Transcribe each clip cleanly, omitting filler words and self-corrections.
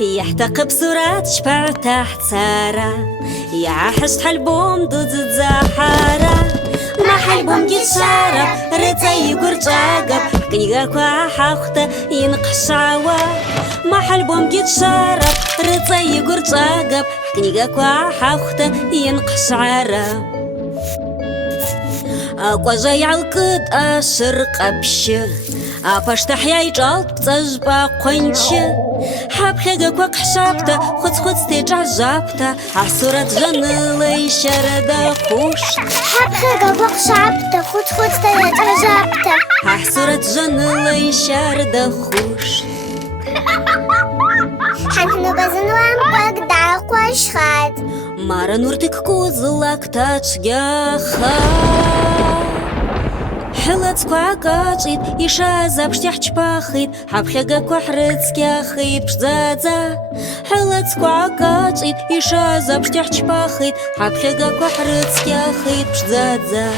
يحتقب صورات شبع تحت سارة يعحش حلبوم ضد الزحارة ما حلبوم يتشارب رتي قرجاقب كنيقا كوا حاخته ينقش عوا ما حلبوم يتشارب رتي قرجاقب كنيقا كوا حاخته ينقش عرا أقوى جاي عالقد أشرق أبشي أباش تحيا يجالب تجبا قنشي حاب خيقا كواك حشابتا خد ستيجع جابتا عصورة جنلي شردا خوش حاب خيقا كواك حشابتا خد ستيجع جابتا عصورة جنلي شردا خوش حنحنو بزنوان باك دعقوا شخاد مارا نورتك كوزلك تاتشجاخا حلت كواكاجيت يشازا بشتيح تشباخيت حبخيقا كوحرتسكياخيت بشزازا حلت كواكاجيت يشازا بشتيح تشباخيت حبخيقا كوحرتسكياخيت بشزازا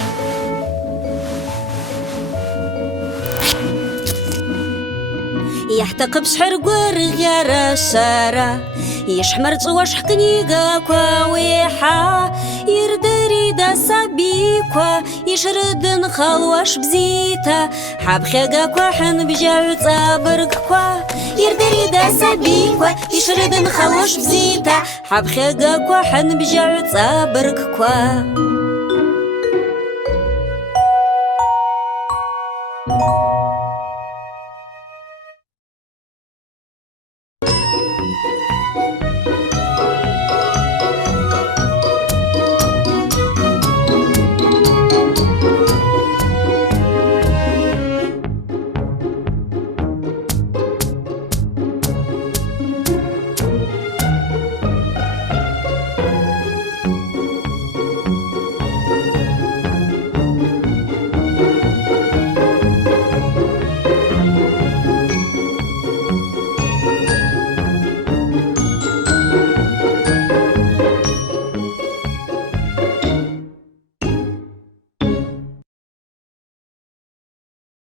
يحتقب شحر قرغيارا شارا يشحمر جواش حكنيقا كواويحا يردري دا سابيكوا يشرد نخلواش بزيتا حاب خيقا كواحن بجاع تابرق كوا يردري دا سابيكوا يشرد نخلواش بزيتا حاب خيقا كواحن بجاع تابرق كوا